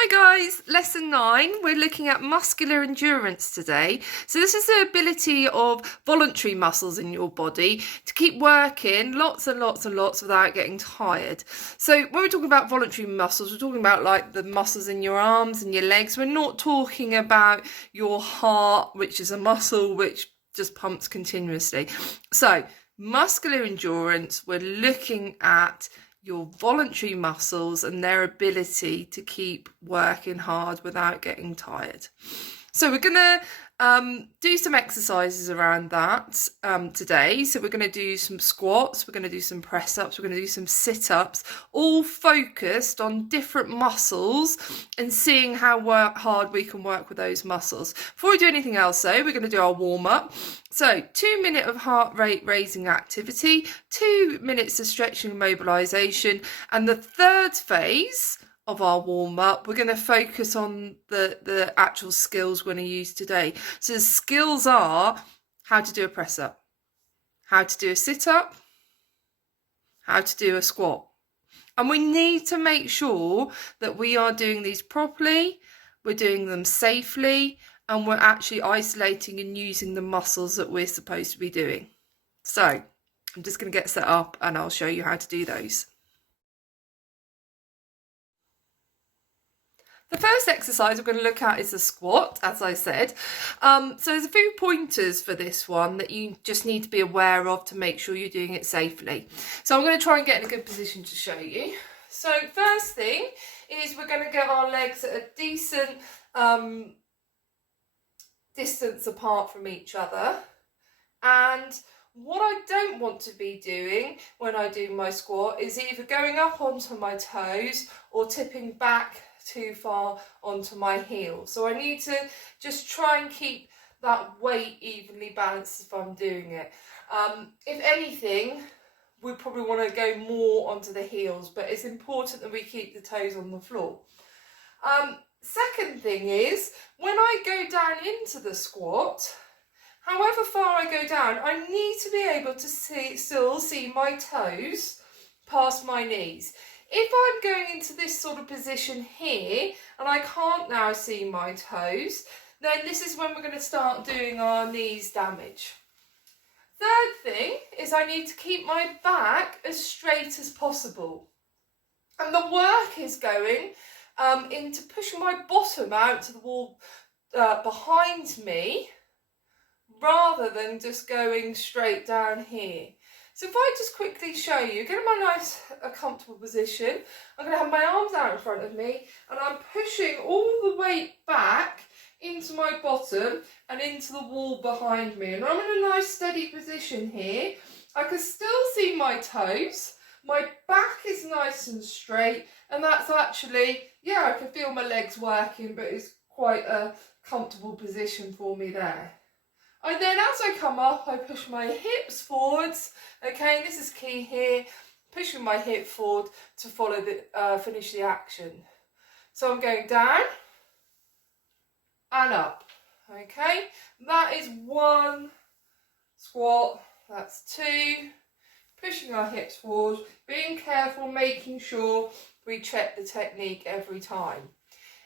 Hi guys, lesson 9. We're looking at muscular endurance today. So this is the ability of voluntary muscles in your body to keep working lots and lots and lots without getting tired. So when we're talking about voluntary muscles, we're talking about like the muscles in your arms and your legs. We're not talking about your heart, which is a muscle which just pumps continuously. So muscular endurance, we're looking at your voluntary muscles and their ability to keep working hard without getting tired. So we're going to do some exercises around that today. So we're going to do some squats, we're going to do some press ups, we're going to do some sit ups, all focused on different muscles and seeing how hard we can work with those muscles. Before we do anything else though, we're going to do our warm up. So 2 minutes of heart rate raising activity, 2 minutes of stretching and mobilization, and the third phase of our warm-up, we're going to focus on the actual skills we're going to use today. So the skills are how to do a press-up, how to do a sit-up, how to do a squat. And we need to make sure that we are doing these properly, we're doing them safely, and we're actually isolating and using the muscles that we're supposed to be doing. So I'm just going to get set up and I'll show you how to do those. The first exercise we're going to look at is a squat, as I said. So there's a few pointers for this one that you just need to be aware of to make sure you're doing it safely. So I'm going to try and get in a good position to show you. So first thing is we're going to get our legs at a decent distance apart from each other. And what I don't want to be doing when I do my squat is either going up onto my toes or tipping back too far onto my heel. So I need to just try and keep that weight evenly balanced if I'm doing it. If anything, we probably want to go more onto the heels, but it's important that we keep the toes on the floor. Second thing is, when I go down into the squat, however far I go down, I need to be able to still see my toes past my knees. If I'm going into this sort of position here and I can't now see my toes, then this is when we're going to start doing our knees damage. Third thing is I need to keep my back as straight as possible. And the work is going into pushing my bottom out to the wall behind me rather than just going straight down here. So if I just quickly show you, get in my nice comfortable position, I'm going to have my arms out in front of me and I'm pushing all the weight back into my bottom and into the wall behind me. And I'm in a nice steady position here. I can still see my toes, my back is nice and straight, and that's actually, yeah, I can feel my legs working, but it's quite a comfortable position for me there. And then as I come up, I push my hips forwards. Okay, this is key here. Pushing my hip forward to follow the finish the action. So I'm going down and up. Okay, that is one squat. That's two. Pushing our hips forward, being careful, making sure we check the technique every time.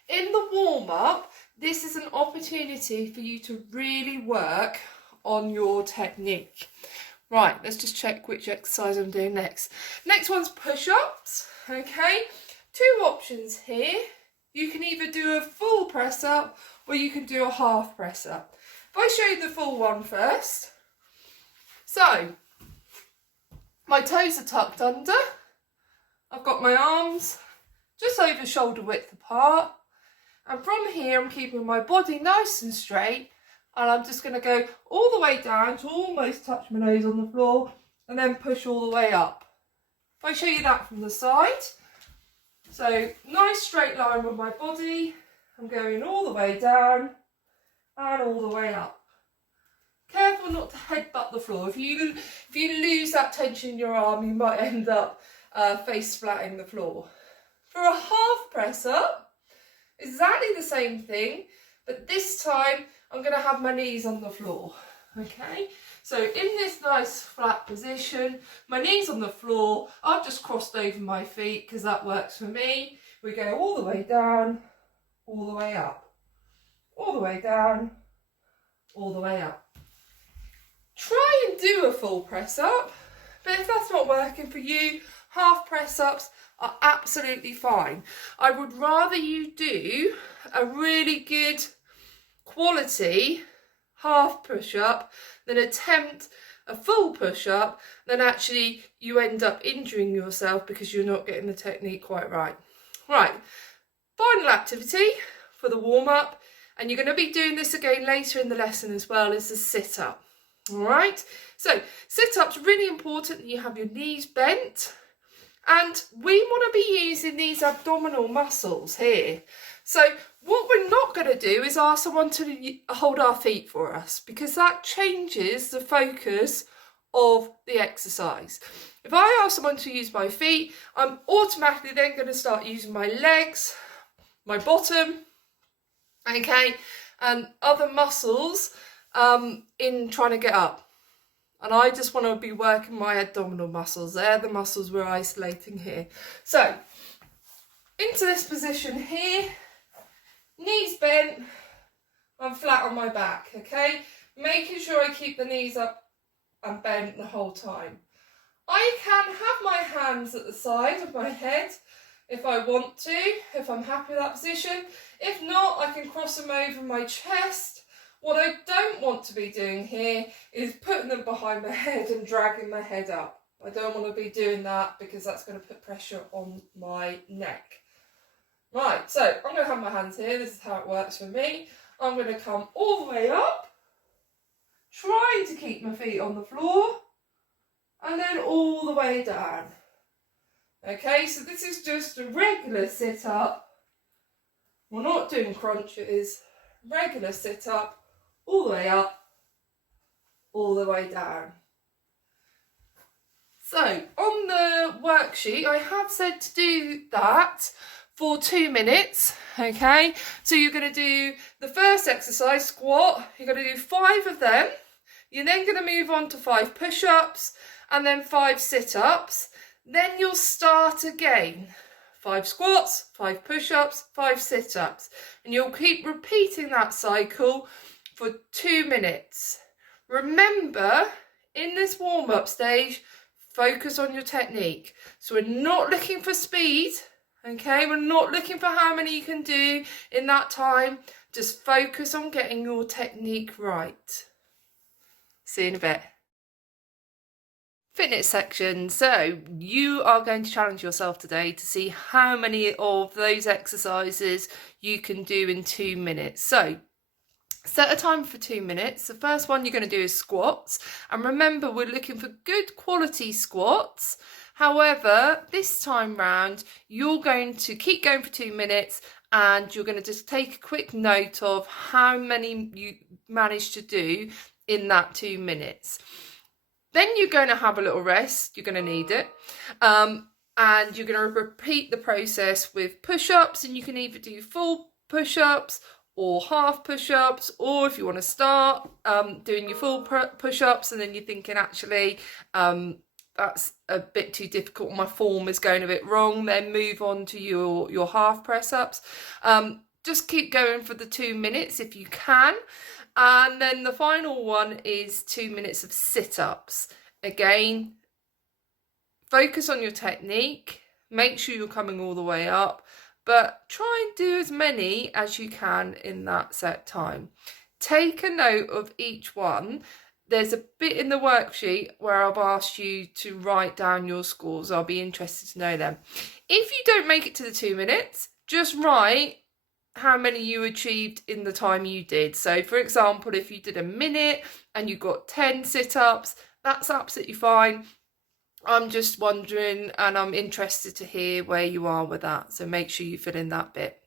In the warm-up, this is an opportunity for you to really work on your technique. Right, let's just check which exercise I'm doing next. Next one's push-ups, okay? Two options here. You can either do a full press-up or you can do a half press-up. If I show you the full one first. So, my toes are tucked under. I've got my arms just over shoulder width apart. And from here, I'm keeping my body nice and straight. And I'm just going to go all the way down to almost touch my nose on the floor and then push all the way up. If I show you that from the side. So, nice straight line with my body. I'm going all the way down and all the way up. Careful not to headbutt the floor. If you lose that tension in your arm, you might end up face flatting the floor. For a half press up, exactly the same thing, but this time I'm going to have my knees on the floor. Okay, so in this nice flat position, my knees on the floor, I've just crossed over my feet because that works for me. We go all the way down all the way up, all the way down, all the way up. Try and do a full press up, but if that's not working for you, half press ups are absolutely fine. I would rather you do a really good quality half push up than attempt a full push up, then actually you end up injuring yourself because you're not getting the technique quite right. Right, final activity for the warm up, and you're going to be doing this again later in the lesson as well, is the sit up. All right, so sit up's really important that you have your knees bent, and we want to be using these abdominal muscles here. So what we're not going to do is ask someone to hold our feet for us, because that changes the focus of the exercise. If I ask someone to use my feet, I'm automatically then going to start using my legs, my bottom, okay, and other muscles in trying to get up. And I just want to be working my abdominal muscles. They're the muscles we're isolating here. So into this position here, knees bent, I'm flat on my back, okay? Making sure I keep the knees up and bent the whole time. I can have my hands at the side of my head if I want to, if I'm happy with that position. If not, I can cross them over my chest. What I don't want to be doing here is putting them behind my head and dragging my head up. I don't want to be doing that because that's going to put pressure on my neck. Right, so I'm going to have my hands here. This is how it works for me. I'm going to come all the way up, trying to keep my feet on the floor, and then all the way down. Okay, so this is just a regular sit-up. We're not doing crunches. Regular sit-up, all the way up, all the way down. So on the worksheet, I have said to do that for 2 minutes, okay? So you're going to do the first exercise, squat. You're going to do 5 of them. You're then going to move on to 5 push-ups and then 5 sit-ups. Then you'll start again. 5 squats, 5 push-ups, 5 sit-ups. And you'll keep repeating that cycle for 2 minutes. Remember, in this warm-up stage, focus on your technique. So we're not looking for speed, okay? We're not looking for how many you can do in that time. Just focus on getting your technique right. See you in a bit. Fitness section. So you are going to challenge yourself today to see how many of those exercises you can do in 2 minutes. So set a time for 2 minutes. The first one you're going to do is squats, and remember, we're looking for good quality squats. However, this time round you're going to keep going for 2 minutes, and you're going to just take a quick note of how many you managed to do in that 2 minutes. Then you're going to have a little rest. You're going to need it. And you're going to repeat the process with push-ups, and you can either do full push-ups or half push-ups, or if you want to start doing your full push-ups and then you're thinking, actually, that's a bit too difficult, my form is going a bit wrong, then move on to your half press-ups. Just keep going for the 2 minutes if you can. And then the final one is 2 minutes of sit-ups. Again, focus on your technique, make sure you're coming all the way up, but try and do as many as you can in that set time. Take a note of each one. There's a bit in the worksheet where I've asked you to write down your scores. I'll be interested to know them. If you don't make it to the 2 minutes, just write how many you achieved in the time you did. So for example, if you did a minute and you got 10 sit-ups, that's absolutely fine. I'm just wondering, and I'm interested to hear where you are with that. So make sure you fill in that bit.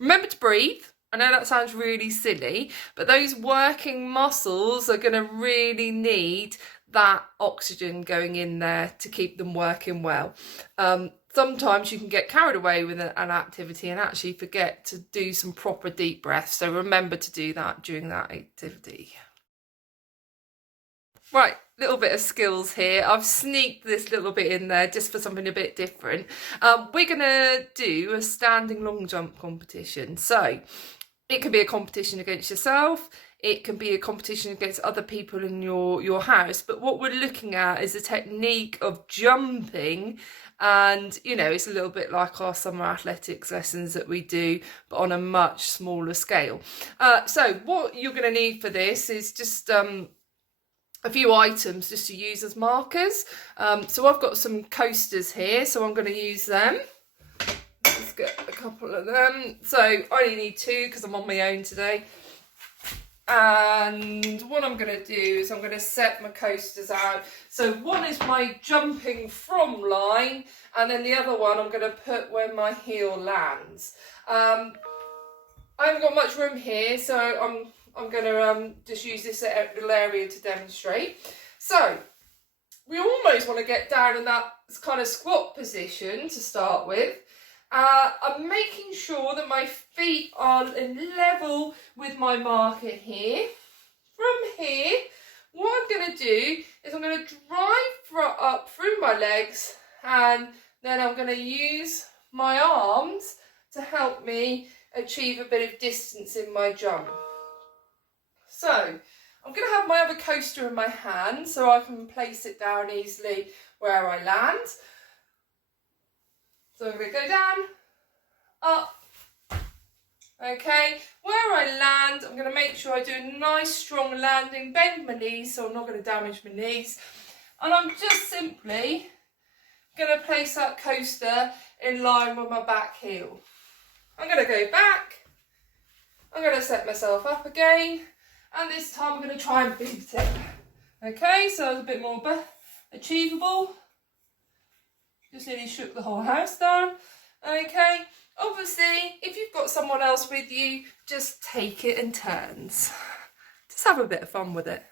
Remember to breathe. I know that sounds really silly, but those working muscles are going to really need that oxygen going in there to keep them working well. Sometimes you can get carried away with an activity and actually forget to do some proper deep breaths. So remember to do that during that activity. Right, little bit of skills here. I've sneaked this little bit in there just for something a bit different. We're going to do a standing long jump competition. So it can be a competition against yourself. It can be a competition against other people in your house. But what we're looking at is a technique of jumping. And, you know, it's a little bit like our summer athletics lessons that we do, but on a much smaller scale. So what you're going to need for this is just a few items just to use as markers. So I've got some coasters here, so I'm going to use them. Let's get a couple of them. So I only need 2 because I'm on my own today. And what I'm going to do is I'm going to set my coasters out. So one is my jumping from line, and then the other one I'm going to put where my heel lands. I haven't got much room here, so I'm going to just use this little area to demonstrate. So we almost want to get down in that kind of squat position to start with. I'm making sure that my feet are in level with my marker here. From here, what I'm going to do is I'm going to drive up through my legs, and then I'm going to use my arms to help me achieve a bit of distance in my jump. So I'm going to have my other coaster in my hand so I can place it down easily where I land. So I'm going to go down, up, okay, where I land, I'm going to make sure I do a nice strong landing, bend my knees so I'm not going to damage my knees, and I'm just simply going to place that coaster in line with my back heel. I'm going to go back, I'm going to set myself up again, and this time I'm going to try and beat it. Okay, so it's a bit more achievable. Just nearly shook the whole house down. Okay, obviously, if you've got someone else with you, just take it in turns. Just have a bit of fun with it.